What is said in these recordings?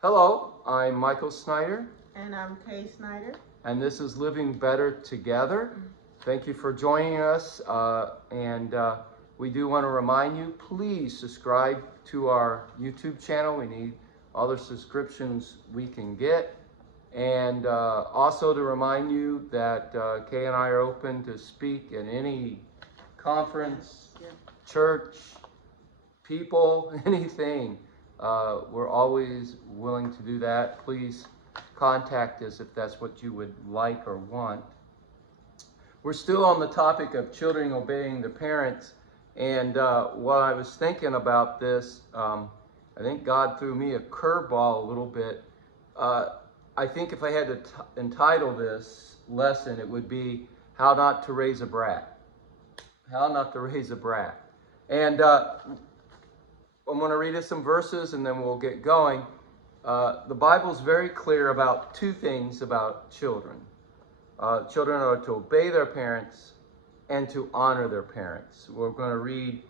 Hello, I'm Michael Snyder. And I'm Kay Snyder. And this is Living Better Together. Thank you for joining us. We do want to remind you, please subscribe to our YouTube channel. We need all the subscriptions we can get. And also to remind you that Kay and I are open to speak at any conference, church, people, anything. We're always willing to do that. Please contact us if that's what you would like or want. We're still on the topic of children obeying their parents. And while I was thinking about this, I think God threw me a curveball a little bit. I think if I had to entitle this lesson, it would be How Not to Raise a Brat. How Not to Raise a Brat. And I'm going to read us some verses and then we'll get going. The Bible's very clear about two things about children. Children are to obey their parents and to honor their parents. We're going to read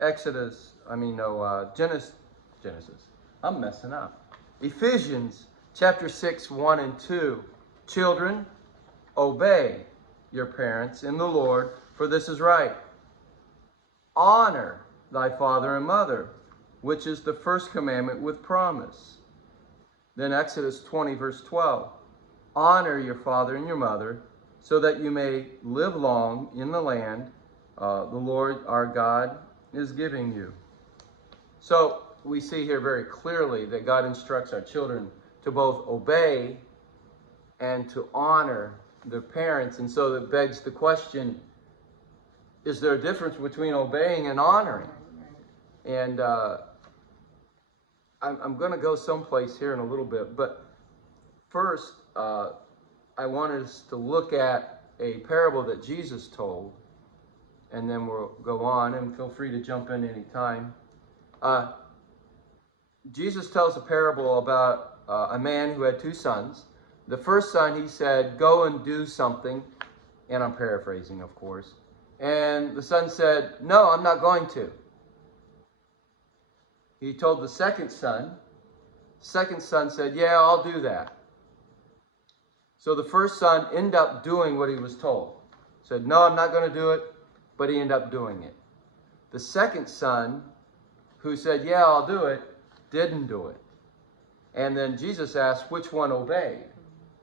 Genesis. I'm messing up. Ephesians chapter 6, 1 and 2. Children, obey your parents in the Lord, for this is right. Honor thy father and mother, which is the first commandment with promise. Then Exodus 20, verse 12. Honor your father and your mother, so that you may live long in the land the Lord our God is giving you. So we see here very clearly that God instructs our children to both obey and to honor their parents. And so that begs the question, is there a difference between obeying and honoring? And I'm going to go someplace here in a little bit, but first, I wanted us to look at a parable that Jesus told, and then we'll go on, and feel free to jump in anytime. Jesus tells a parable about a man who had two sons. The first son, he said, go and do something, and I'm paraphrasing, of course. And the son said, no, I'm not going to. He told the second son. Second son said, yeah, I'll do that. So the first son ended up doing what he was told. Said, no, I'm not going to do it, but he ended up doing it. The second son, who said, yeah, I'll do it, didn't do it. And then Jesus asked, which one obeyed,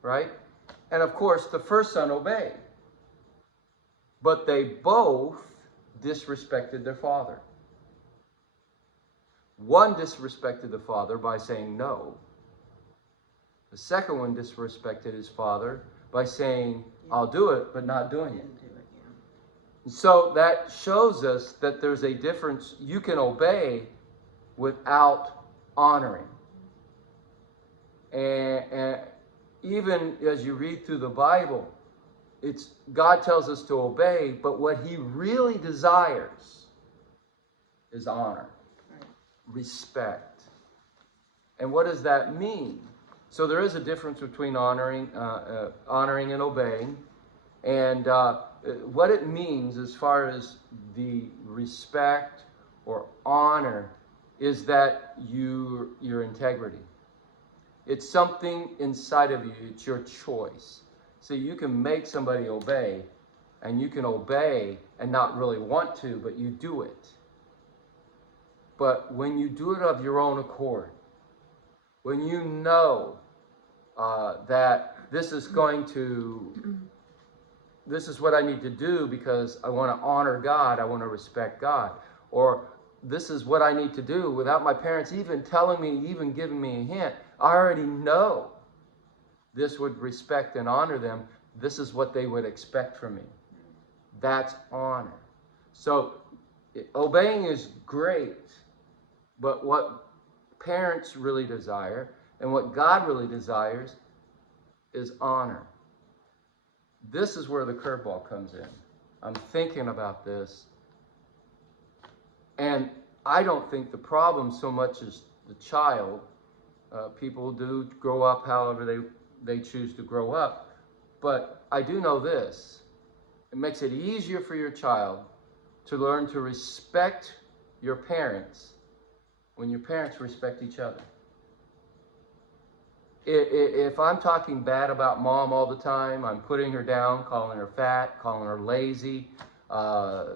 right? And of course, the first son obeyed. But they both disrespected their father. One disrespected the father by saying no. The second one disrespected his father by saying, I'll do it, but not doing it. So that shows us that there's a difference. You can obey without honoring. And even as you read through the Bible, God tells us to obey, but what he really desires is honor. Respect. And what does that mean? So there is a difference between honoring and obeying. And what it means as far as the respect or honor is that your integrity. It's something inside of you. It's your choice. So you can make somebody obey, and you can obey and not really want to, but you do it. But when you do it of your own accord, when you know that this is what I need to do because I want to honor God, I want to respect God, or this is what I need to do without my parents even telling me, even giving me a hint, I already know this would respect and honor them. This is what they would expect from me. That's honor. So obeying is great. But what parents really desire and what God really desires is honor. This is where the curveball comes in. I'm thinking about this. And I don't think the problem so much is the child. People do grow up however they choose to grow up. But I do know this. It makes it easier for your child to learn to respect your parents when your parents respect each other. If I'm talking bad about mom all the time, I'm putting her down, calling her fat, calling her lazy, uh,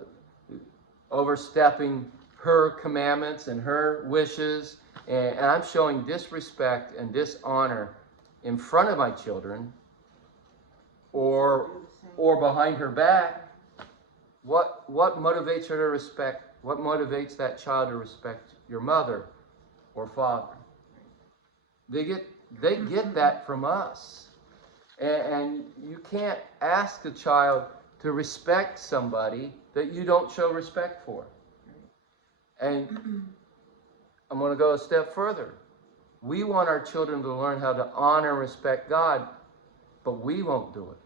overstepping her commandments and her wishes, and I'm showing disrespect and dishonor in front of my children or behind her back, what motivates her to respect? What motivates that child to respect your mother or father? They get that from us. And you can't ask a child to respect somebody that you don't show respect for. And I'm going to go a step further. We want our children to learn how to honor and respect God, but we won't do it.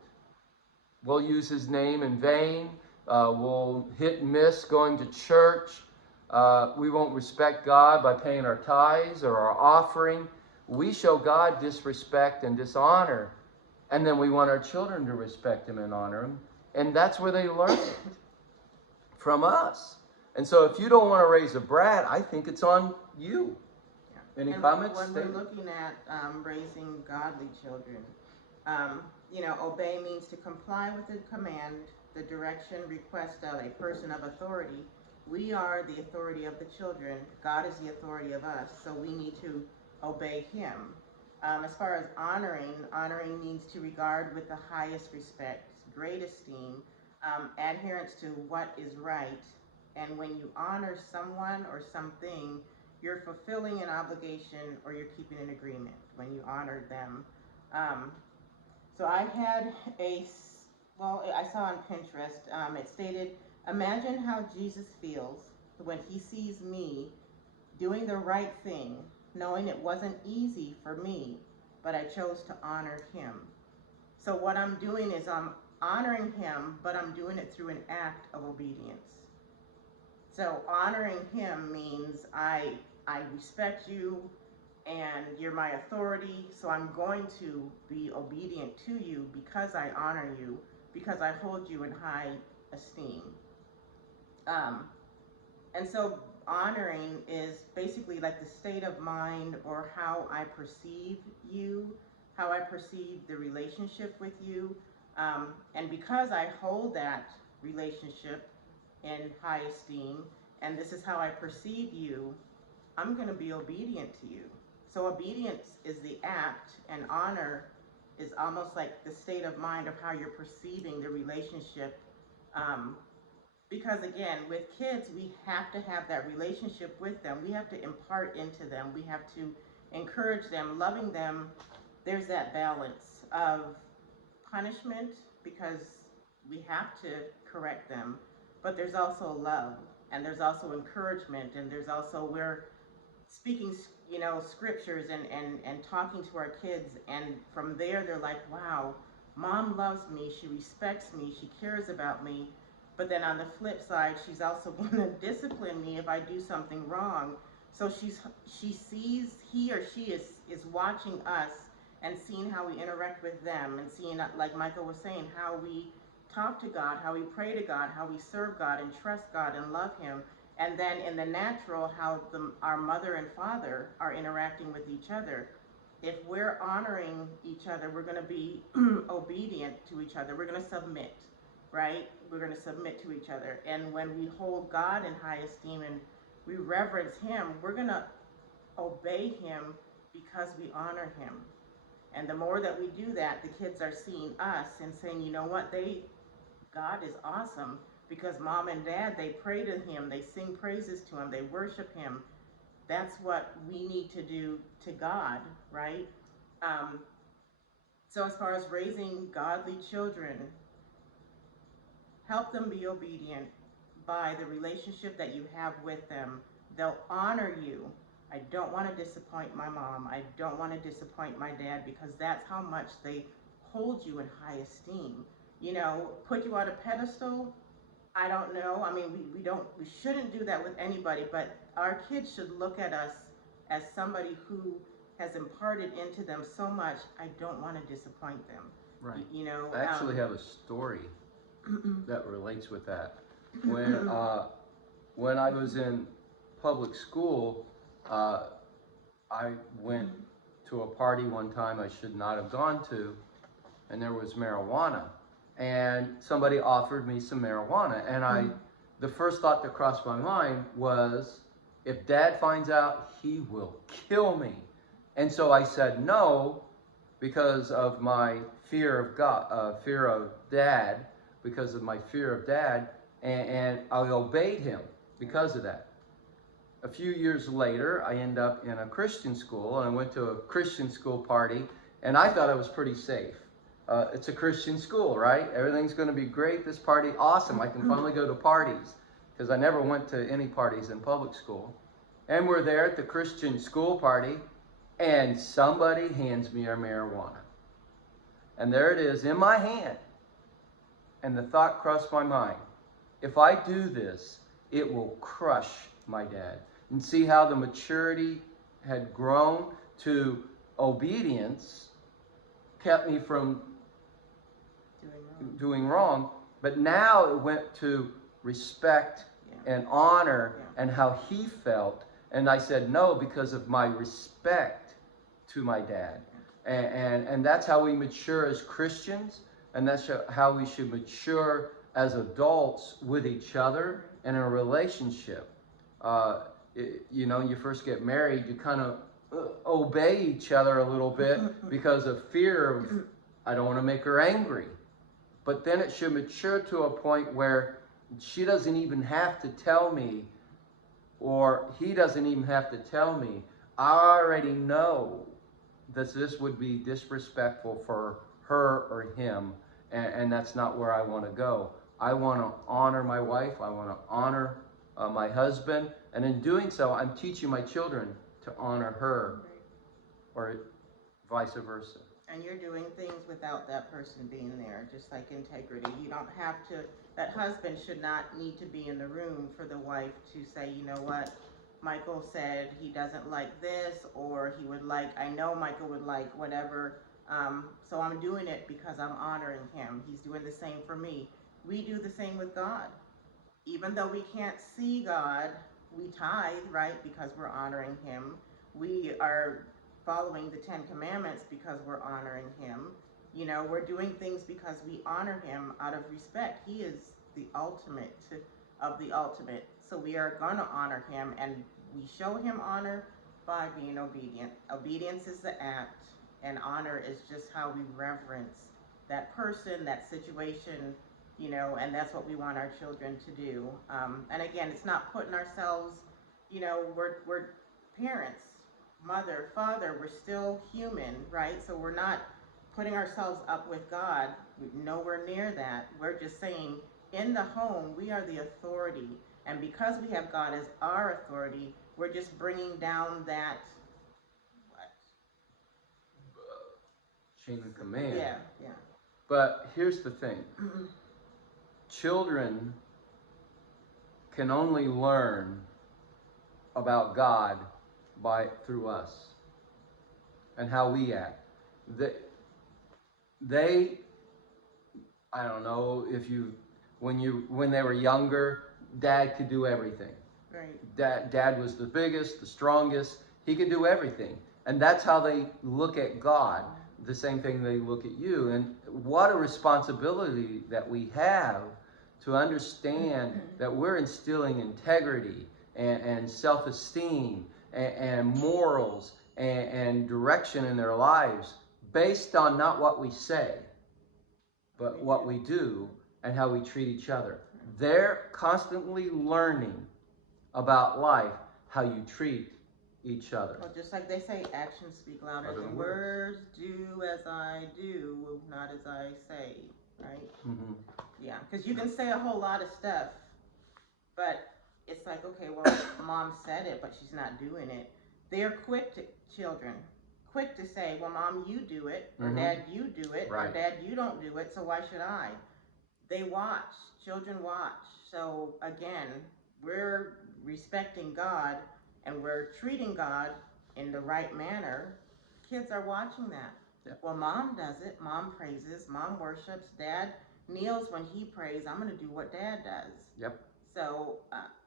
We'll use his name in vain. We'll hit and miss going to church. We won't respect God by paying our tithes or our offering. We show God disrespect and dishonor. And then we want our children to respect him and honor him. And that's where they learn it, from us. And so if you don't want to raise a brat, I think it's on you. Any comments? When we're looking at raising godly children, obey means to comply with the command, the direction, request of a person of authority. We are the authority of the children. God is the authority of us, so we need to obey him. As far as honoring means to regard with the highest respect, great esteem, adherence to what is right. And when you honor someone or something, you're fulfilling an obligation or you're keeping an agreement when you honor them. So I had I saw on Pinterest, it stated, imagine how Jesus feels when he sees me doing the right thing, knowing it wasn't easy for me, but I chose to honor him. So what I'm doing is I'm honoring him, but I'm doing it through an act of obedience. So honoring him means I respect you and you're my authority, so I'm going to be obedient to you because I honor you, because I hold you in high esteem. And so honoring is basically like the state of mind or how I perceive you, how I perceive the relationship with you. And because I hold that relationship in high esteem, and this is how I perceive you, I'm going to be obedient to you. So obedience is the act, and honor is almost like the state of mind of how you're perceiving the relationship. Because again, with kids, we have to have that relationship with them. We have to impart into them. We have to encourage them, loving them. There's that balance of punishment because we have to correct them, but there's also love, and there's also encouragement, and there's also we're speaking, scriptures and talking to our kids, and from there they're like, wow, mom loves me, she respects me, she cares about me, but then on the flip side, she's also going to discipline me if I do something wrong. So she sees, he or she is watching us and seeing how we interact with them, and seeing, like Michael was saying, how we talk to God, how we pray to God, how we serve God and trust God and love him. And then in the natural, how our mother and father are interacting with each other. If we're honoring each other, we're going to be obedient to each other. We're going to submit, right? We're going to submit to each other. And when we hold God in high esteem and we reverence him, we're going to obey him because we honor him. And the more that we do that, the kids are seeing us and saying, you know what, God is awesome, because mom and dad, they pray to him, they sing praises to him, they worship him. That's what we need to do to God, right? So as far as raising godly children, help them be obedient by the relationship that you have with them. They'll honor you. I don't want to disappoint my mom. I don't want to disappoint my dad, because that's how much they hold you in high esteem. Put you on a pedestal, I don't know. I mean, we shouldn't do that with anybody, but our kids should look at us as somebody who has imparted into them so much. I don't want to disappoint them. Right. I I actually have a story that relates with that. When I was in public school, I went to a party one time I should not have gone to, and there was marijuana. And somebody offered me some marijuana. And the first thought that crossed my mind was, if Dad finds out, he will kill me. And so I said no, because of my fear of God, fear of Dad, because of my fear of Dad, and I obeyed him because of that. A few years later, I end up in a Christian school, and I went to a Christian school party, and I thought I was pretty safe. It's a Christian school, right? Everything's going to be great. This party, awesome. I can finally go to parties, because I never went to any parties in public school. And we're there at the Christian school party, and somebody hands me a marijuana. And there it is in my hand. And the thought crossed my mind, if I do this, it will crush my dad. And see how the maturity had grown to obedience, kept me from doing wrong. But now it went to respect and honor and how he felt. And I said no because of my respect to my dad. And that's how we mature as Christians, and that's how we should mature as adults with each other in a relationship. You know, you first get married, you kind of obey each other a little bit because of fear of, I don't want to make her angry. But then it should mature to a point where she doesn't even have to tell me, or he doesn't even have to tell me. I already know that this would be disrespectful for her or him, and that's not where I want to go. I want to honor my wife. I want to honor my husband, and in doing so, I'm teaching my children to honor her, or vice versa. And you're doing things without that person being there, just like integrity. You don't have to, that husband should not need to be in the room for the wife to say, you know what, Michael said he doesn't like this, or he would like, I know Michael would like whatever, so I'm doing it because I'm honoring him. He's doing the same for me. We do the same with God. Even though we can't see God, we tithe, right, because we're honoring him. We are following the 10 Commandments because we're honoring him. You know, we're doing things because we honor him out of respect. He is the ultimate of the ultimate. So we are going to honor him, and we show him honor by being obedient. Obedience is the act, and honor is just how we reverence that person, that situation, you know, and that's what we want our children to do. And again, it's not putting ourselves, you know, we're parents, mother, father, we're still human, right? So we're not putting ourselves up with God, nowhere near that. We're just saying, in the home, we are the authority. And because we have God as our authority, we're just bringing down that, what? Chain of command. Yeah. But here's the thing. Children can only learn about God through us and how we act. They I don't know if when they were younger, Dad could do everything. Right. Dad was the biggest, the strongest. He could do everything, and that's how they look at God. The same thing they look at you. And what a responsibility that we have to understand that we're instilling integrity and self-esteem and morals and direction in their lives based on not what we say, but what we do and how we treat each other. They're constantly learning about life, how you treat each other. Well, just like they say, actions speak louder than words. Do as I do, not as I say, right? Mm-hmm. Yeah, because you can say a whole lot of stuff, but it's like, okay, well, mom said it, but she's not doing it. They're children, quick to say, well, mom, you do it, or dad, you do it, Right. or dad, you don't do it, so why should I? They watch, children watch. So again, we're respecting God and we're treating God in the right manner. Kids are watching that. Yep. Well, mom does it, mom praises, mom worships, dad kneels when he prays, I'm going to do what dad does. Yep. So,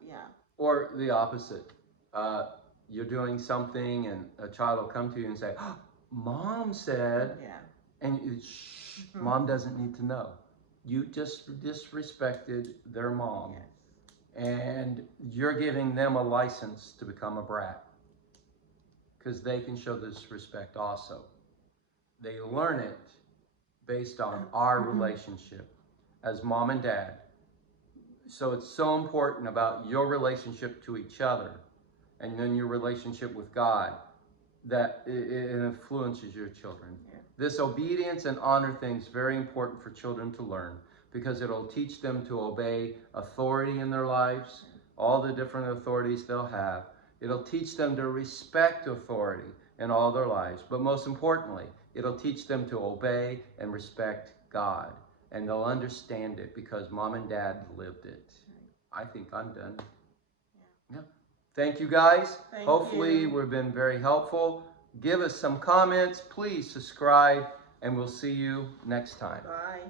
yeah. Or the opposite. You're doing something and a child will come to you and say, oh, Mom said, Yeah. and shh, Mom doesn't need to know. You just disrespected their mom. Yes. And you're giving them a license to become a brat. Because they can show this respect also. They learn it based on our relationship as mom and dad. So it's so important about your relationship to each other and then your relationship with God that it influences your children. Yeah. This obedience and honor thing is very important for children to learn because it'll teach them to obey authority in their lives, all the different authorities they'll have. It'll teach them to respect authority in all their lives. But most importantly, it'll teach them to obey and respect God. And they'll understand it because mom and dad lived it. I think I'm done. Yeah. Thank you guys. Thank Hopefully you. we've been very helpful. Give us some comments. Please subscribe and we'll see you next time. Bye.